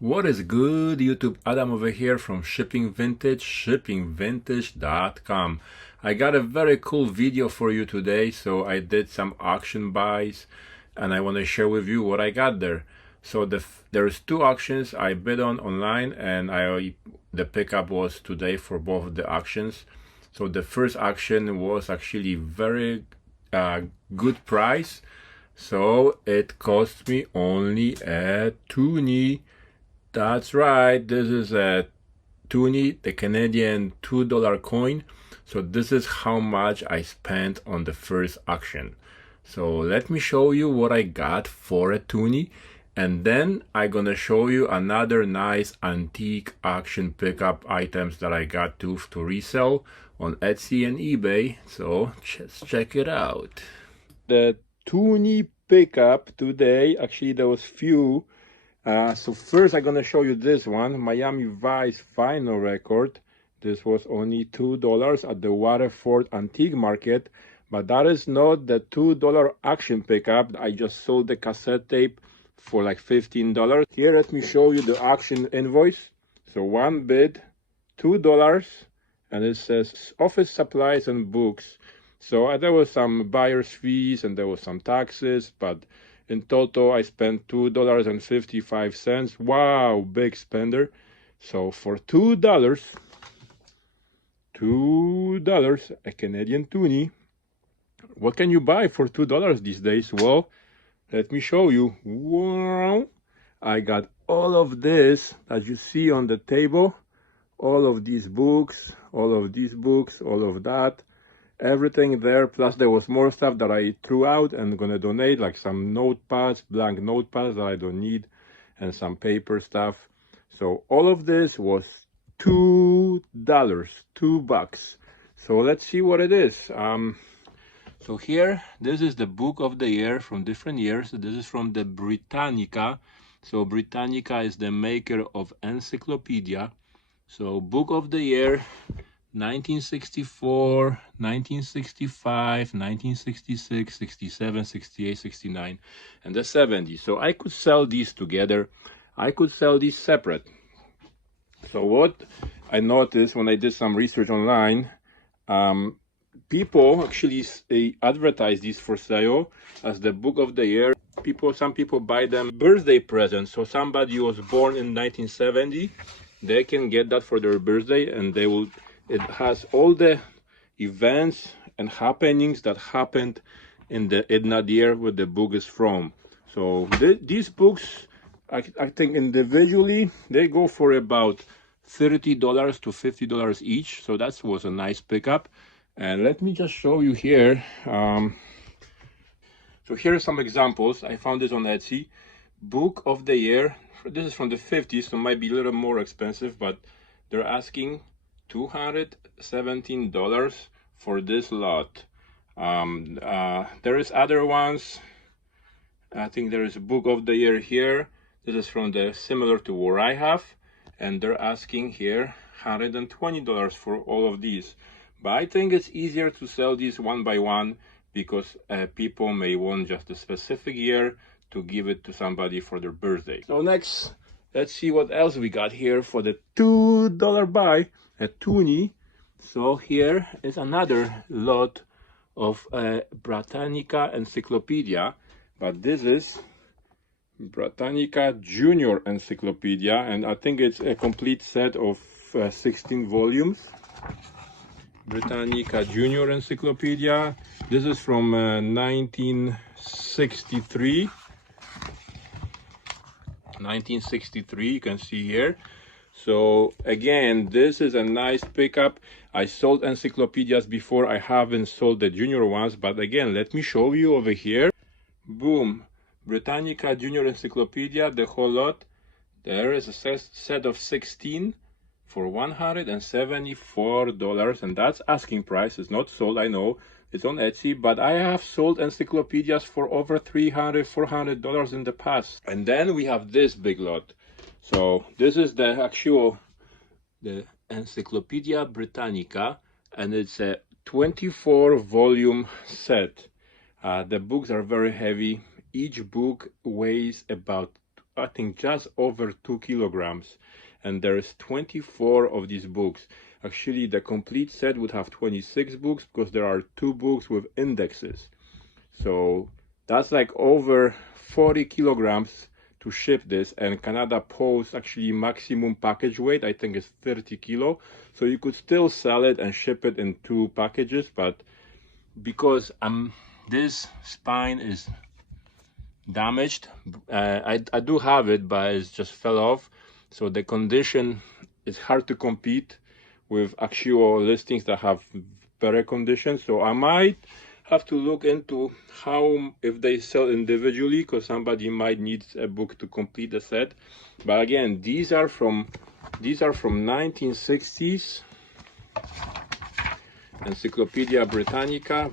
What is good, YouTube? Adam over here from Shipping Vintage, shippingvintage.com. I got a very cool video for you today. So I did some auction buys and I want to share with you what I got there. So there's two auctions I bid on online, and the pickup was today for both of the auctions. So the first auction was actually very good price. So it cost me only a toonie. That's right, this is a toonie, the Canadian $2 coin. So this is how much I spent on the first auction. So let me show you what I got for a toonie, and then I'm gonna show you another nice antique auction pickup items that I got to resell on Etsy and eBay. So just check it out. The toonie pickup today, actually there was few. So first I'm gonna show you this one, Miami Vice vinyl record. This was only $2 at the Waterford Antique Market, but that is not the $2 auction pickup. I just sold the cassette tape for like $15. Here, let me show you the auction invoice. So one bid, $2, and it says office supplies and books. So there was some buyer's fees and there was some taxes, but in total, I spent $2.55. Wow, big spender. So for $2, a Canadian toonie. What can you buy for $2 these days? Well, let me show you. Wow, I got all of this that you see on the table. All of these books, all of these books, all of that. Everything there, plus there was more stuff that I threw out and gonna donate, like some notepads, blank notepads that I don't need, and some paper stuff. So all of this was $2, $2. So let's see what it is. So here, this is the book of the year from different years. This is from the Britannica. So Britannica is the maker of encyclopedia. So book of the year, 1964, 1965, 1966, 67, 68, 69, and the 70s. So I could sell these together. I could sell these separate. So what I noticed when I did some research online, people actually advertise these for sale as the book of the year. Some people buy them birthday presents. So somebody was born in 1970, they can get that for their birthday, and it has all the events and happenings that happened in that year where the book is from. So these books, I think individually, they go for about $30 to $50 each. So that was a nice pickup. And let me just show you here. So here are some examples. I found this on Etsy. Book of the year. This is from the 50s, so it might be a little more expensive, but they're asking $217 for this lot. There is other ones. I think there is a book of the year here. This is from the similar to what I have, and they're asking here $120 for all of these. But I think it's easier to sell these one by one, because people may want just a specific year to give it to somebody for their birthday. So next, let's see what else we got here for the $2 buy, a toonie. So here is another lot of Britannica Encyclopedia, but this is Britannica Junior Encyclopedia, and I think it's a complete set of 16 volumes. Britannica Junior Encyclopedia. This is from 1963. 1963, you can see here. So again, this is a nice pickup. I sold encyclopedias before. I haven't sold the junior ones, but again, let me show you over here. Boom, Britannica Junior Encyclopedia, the whole lot. There is a set of 16 for $174, and that's asking price. It's not sold, I know. It's on Etsy, but I have sold encyclopedias for over $300, $400 in the past. And then we have this big lot. So this is the Encyclopedia Britannica, and it's a 24 volume set. The books are very heavy. Each book weighs about I think just over 2 kilograms, and there's 24 of these books. Actually, the complete set would have 26 books because there are 2 books with indexes. So that's like over 40 kilograms to ship this, and Canada Post actually maximum package weight I think is 30 kilo, so you could still sell it and ship it in 2 packages, but because this spine is damaged, I do have it, but it just fell off, so the condition is hard to compete with actual listings that have better conditions. So I might have to look into how, if they sell individually, because somebody might need a book to complete the set. But again, these are from 1960s, Encyclopedia Britannica,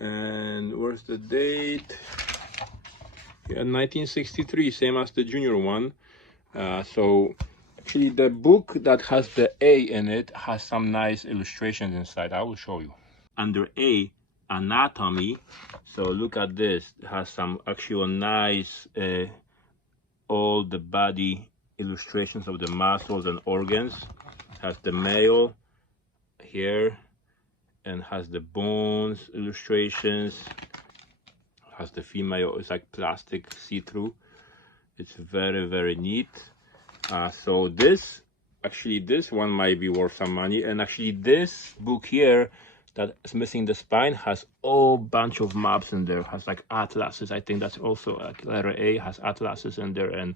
and where's the date? Yeah, 1963, same as the junior one. So actually the book that has the A in it has some nice illustrations inside. I will show you. Under A, anatomy, so look at this, it has some actual nice all the body illustrations of the muscles and organs. It has the male here and has the bones illustrations. It has the female, it's like plastic see-through. It's very, very neat. So this one might be worth some money, and actually this book here that is missing the spine has a bunch of maps in there, has like atlases. I think that's also like letter A, has atlases in there and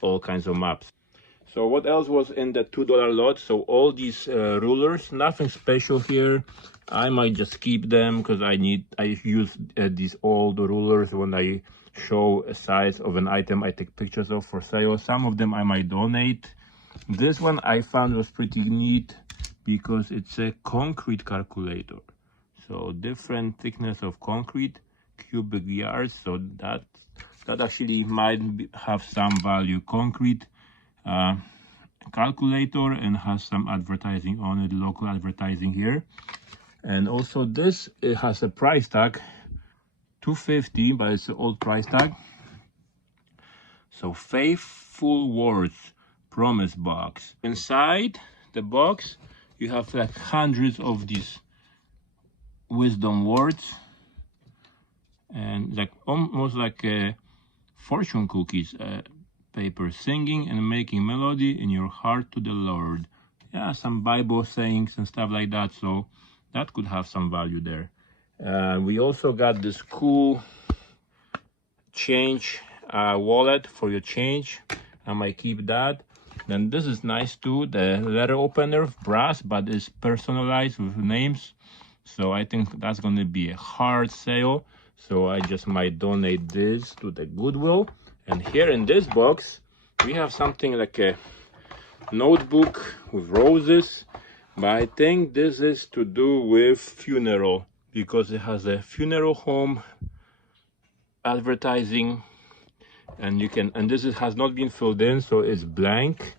all kinds of maps. So what else was in the $2 lot? So all these rulers, nothing special here. I might just keep them because I use these old rulers when I show a size of an item I take pictures of for sale. Some of them I might donate. This one I found was pretty neat because it's a concrete calculator. So different thickness of concrete, cubic yards. So that actually might have some value. Concrete calculator, and has some advertising on it, local advertising here. And also this, it has a price tag, $2.50, but it's an old price tag. So faithful words, promise box. Inside the box you have like hundreds of these wisdom words, and like almost like fortune cookies, paper, singing and making melody in your heart to the Lord. Yeah, some Bible sayings and stuff like that, so that could have some value there. We also got this cool change wallet for your change. I might keep that. Then this is nice too, the letter opener, brass, but it's personalized with names. So I think that's going to be a hard sale. So I just might donate this to the Goodwill. And here in this box, we have something like a notebook with roses. But I think this is to do with funeral, because it has a funeral home advertising, and this has not been filled in, so it's blank.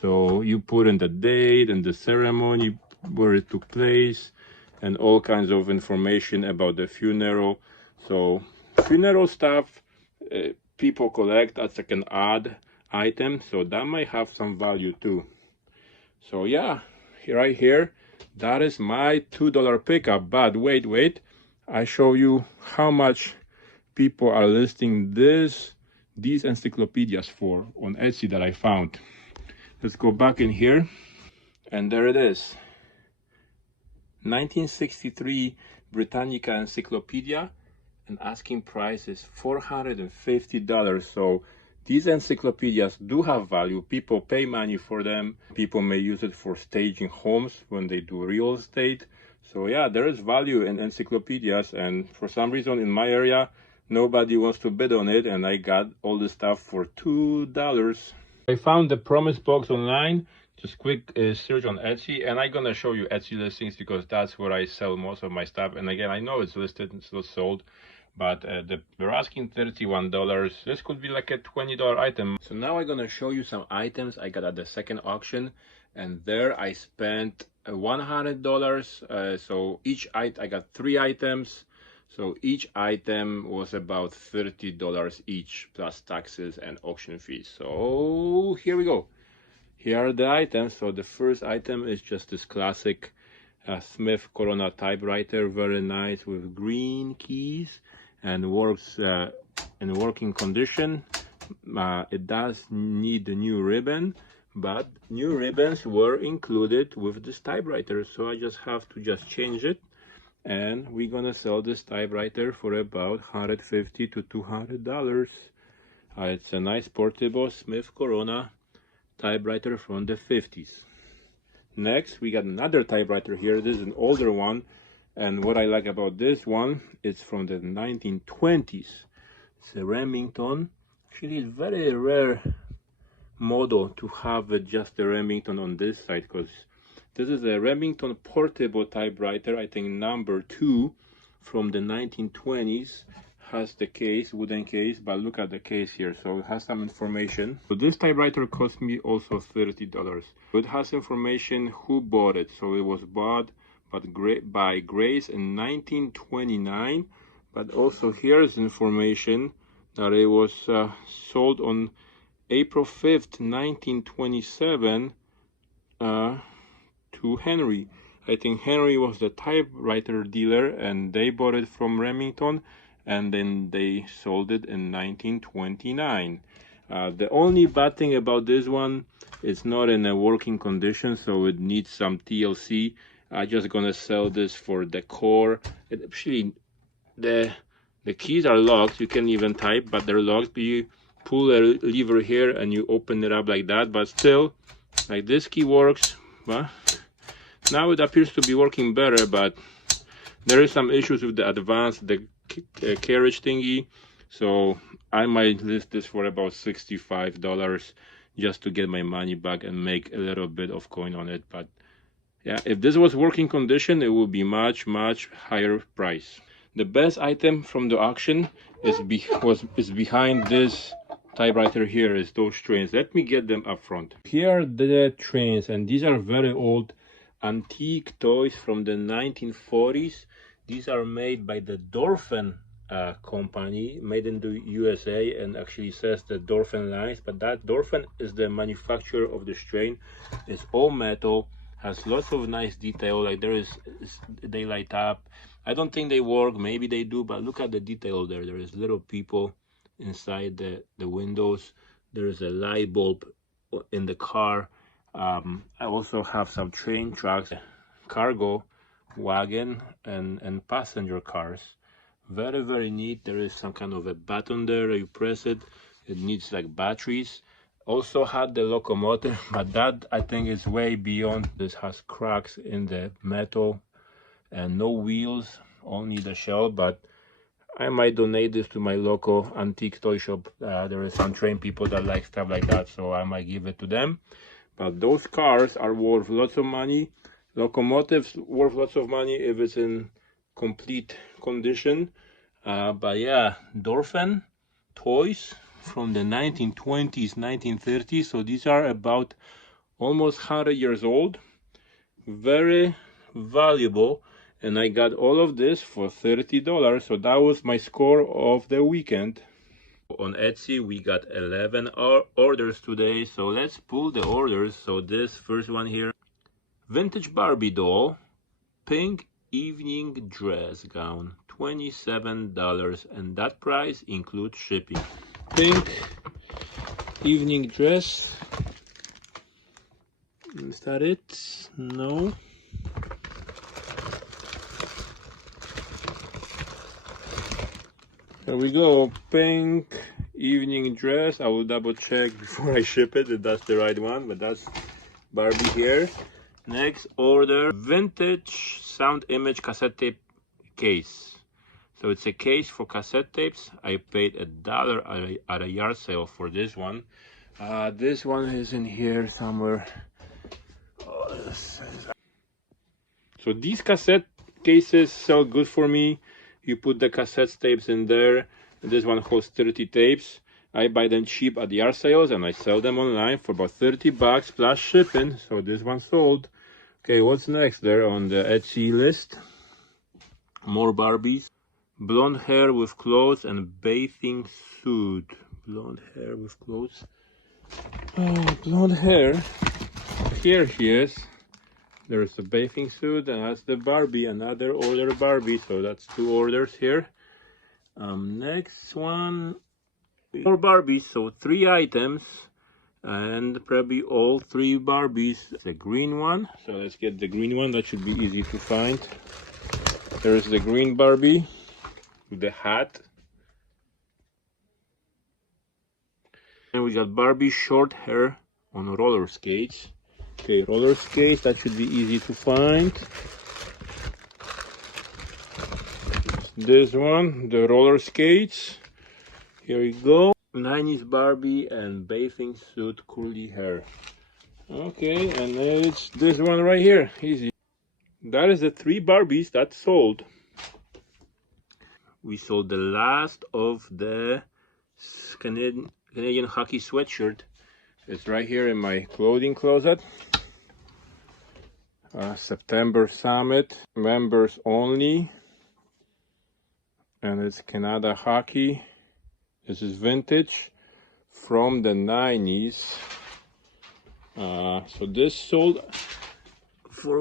So you put in the date and the ceremony where it took place and all kinds of information about the funeral. So funeral stuff people collect as like an odd item, so that might have some value too. So yeah, right here, that is my $2 pickup. But wait, I show you how much people are listing these encyclopedias for on Etsy that I found. Let's go back in here, and there it is. 1963 Britannica Encyclopedia, and asking price is $450. So these encyclopedias do have value. People pay money for them. People may use it for staging homes when they do real estate. So yeah, there is value in encyclopedias, and for some reason in my area nobody wants to bid on it, and I got all the stuff for $2. I found the promise box online. Just quick search on Etsy, and I'm gonna show you Etsy listings because that's where I sell most of my stuff. And again, I know it's listed and still sold, but they're asking $31. This could be like a $20 item. So now I'm gonna show you some items I got at the second auction, and there I spent $100. So each item, I got 3 items. So each item was about $30 each, plus taxes and auction fees. So here we go. Here are the items. So the first item is just this classic Smith Corona typewriter, very nice, with green keys and works in working condition. It does need a new ribbon, but new ribbons were included with this typewriter, so I just have to change it, and we're gonna sell this typewriter for about $150 to $200. It's a nice portable Smith Corona typewriter from the 50s. Next, we got another typewriter here. This is an older one, and what I like about this one, it's from the 1920s. It's a Remington. Actually, it's very rare model to have just a Remington on this side, because this is a Remington portable typewriter, I think number 2 from the 1920s. Has the case, wooden case, but look at the case here, so it has some information. So this typewriter cost me also $30. It has information who bought it. So it was bought by Grace in 1929, but also here's information that it was sold on April 5th, 1927 to Henry. I think Henry was the typewriter dealer, and they bought it from Remington, and then they sold it in 1929. The only bad thing about this one, it's not in a working condition, so it needs some TLC. I'm just gonna sell this for decor. Actually, the keys are locked. You can even type, but they're locked. You pull a lever here and you open it up like that, but still, like, this key works. But now it appears to be working better, but there is some issues with the carriage thingy, so I might list this for about $65 just to get my money back and make a little bit of coin on it. But yeah, if this was working condition, it would be much higher price. The best item from the auction is behind this typewriter here, is those trains. Let me get them up front. Here are the trains, and these are very old antique toys from the 1940s. These are made by the Dorfen company, made in the USA, and actually says the Dorfen lines, but that Dorfen is the manufacturer of this train. It's all metal, has lots of nice detail, like they light up. I don't think they work, maybe they do, but look at the detail there. There is little people inside the windows. There is a light bulb in the car. I also have some train tracks, cargo wagon, and passenger cars. Very neat. There is some kind of a button there. You press it, it needs like batteries. Also had the locomotive, but that I think is way beyond. This has cracks in the metal and no wheels, only the shell, but I might donate this to my local antique toy shop. There is some train people that like stuff like that, so I might give it to them. But those cars are worth lots of money. Locomotives worth lots of money if it's in complete condition. But yeah, Dorfen toys from the 1920s, 1930s. So these are about almost 100 years old. Very valuable. And I got all of this for $30. So that was my score of the weekend. On Etsy, we got 11 orders today. So let's pull the orders. So this first one here, vintage Barbie doll, pink evening dress gown, $27, and that price includes shipping. Pink evening dress. Is that it? No. There we go, pink evening dress. I will double check before I ship it if that's the right one, but that's Barbie here. Next order, vintage sound image cassette tape case. So it's a case for cassette tapes. I paid $1 at a yard sale for this one. This one is in here somewhere. Oh, so these cassette cases sell good for me. You put the cassette tapes in there. This one holds 30 tapes. I buy them cheap at yard sales and I sell them online for about $30 plus shipping. So this one sold. Okay, what's next there on the Etsy list? More Barbies. blonde hair with clothes and bathing suit. Blonde hair with clothes. Oh, blonde hair. Here she is. There's a bathing suit, and that's the Barbie, another order Barbie. So that's 2 orders here. Next one, more Barbies. So 3 items, and probably all 3 Barbies. The green one. So let's get the green one. That should be easy to find. There's the green Barbie with the hat. And we got Barbie short hair on roller skates. Okay, roller skates, that should be easy to find. This one, the roller skates. Here we go. 90s Barbie and bathing suit curly hair. Okay, and it's this one right here. Easy. That is the 3 Barbies that sold. We sold the last of the Canadian hockey sweatshirt. It's right here in my clothing closet. September Summit, members only. And it's Canada hockey. This is vintage from the 90s. So this sold for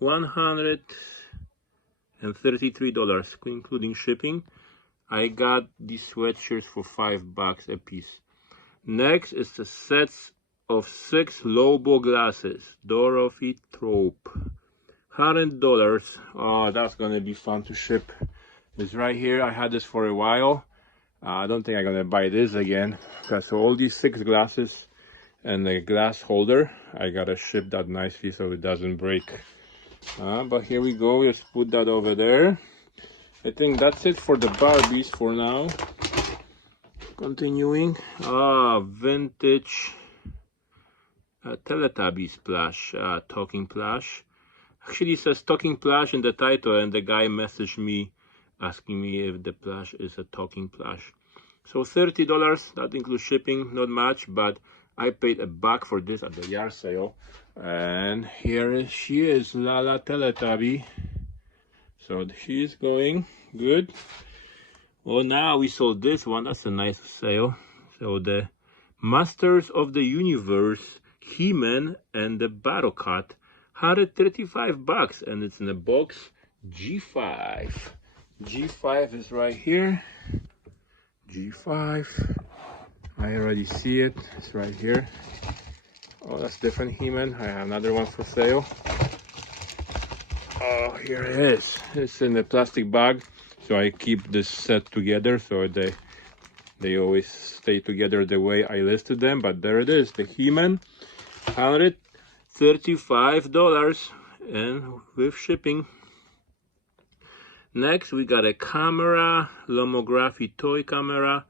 $133, including shipping. I got these sweatshirts for $5 a piece. Next is the sets of 6 Lobo glasses, Dorothy Trope, $100. Oh, that's gonna be fun to ship. It's right here. I had this for a while. I don't think I'm gonna buy this again. So all these 6 glasses and the glass holder, I gotta ship that nicely so it doesn't break. But here we go. Let's put that over there. I think that's it for the Barbies for now. Continuing. Vintage Teletubbies plush, talking plush. Actually, it says talking plush in the title, and the guy messaged me asking me if the plush is a talking plush. So $30, that includes shipping, not much, but I paid $1 for this at the yard sale. And here she is, Lala Teletubby. So she is going good. Well, now we sold this one. That's a nice sale. So the Masters of the Universe, He-Man and the Battle Cat, $135, and it's in a box G5. G5 is right here. G5. I already see it. It's right here. Oh, that's different He-Man. I have another one for sale. Oh, here it is. It's in a plastic bag, so I keep this set together so they always stay together the way I listed them. But there it is, the He-Man, $135, and with shipping. Next, we got a camera, Lomography toy camera,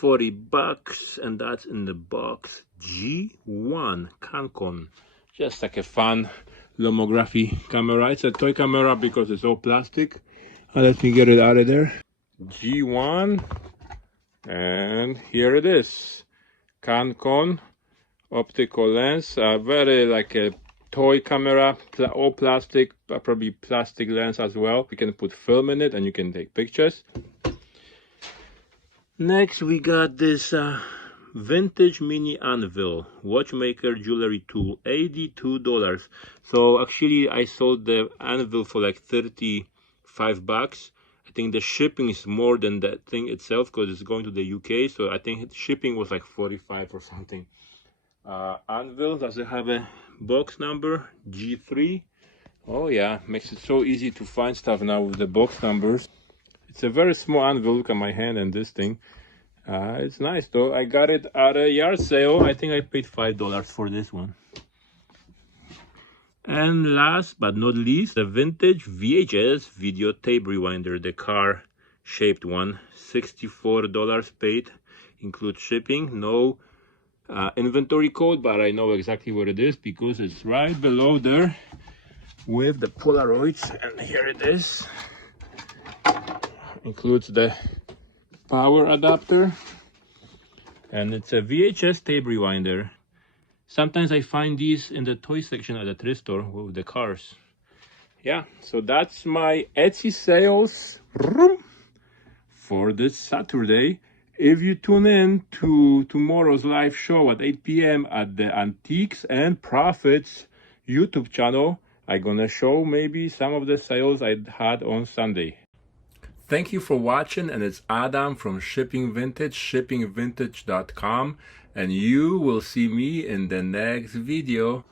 $40, and that's in the box G1 Cancon. Just like a fun Lomography camera. It's a toy camera because it's all plastic. Let me get it out of there. G1, and here it is, Cancon optical lens, very like a toy camera, all plastic, probably plastic lens as well. You can put film in it and you can take pictures. Next, we got this vintage mini anvil, watchmaker jewelry tool, $82. So actually I sold the anvil for like $35. I think the shipping is more than that thing itself because it's going to the UK. So I think shipping was like $45 or something. Anvil, does it have a box number? G3. Oh yeah, makes it so easy to find stuff now with the box numbers. It's a very small anvil. Look at my hand and this thing. It's nice though. I got it at a yard sale. I think I paid $5 for this one. And last but not least, the vintage VHS video tape rewinder, the car shaped one, $64 paid, includes shipping. No inventory code, but I know exactly what it is because it's right below there with the Polaroids, and here it is. Includes the power adapter, and it's a VHS tape rewinder. Sometimes I find these in the toy section at the thrift store with the cars. yeah, so that's my Etsy sales for this Saturday. If you tune in to tomorrow's live show at 8 p.m. at the Antiques and Profits YouTube channel, I'm gonna show maybe some of the sales I had on Sunday. Thank you for watching, and it's Adam from Shipping Vintage, shippingvintage.com, and you will see me in the next video.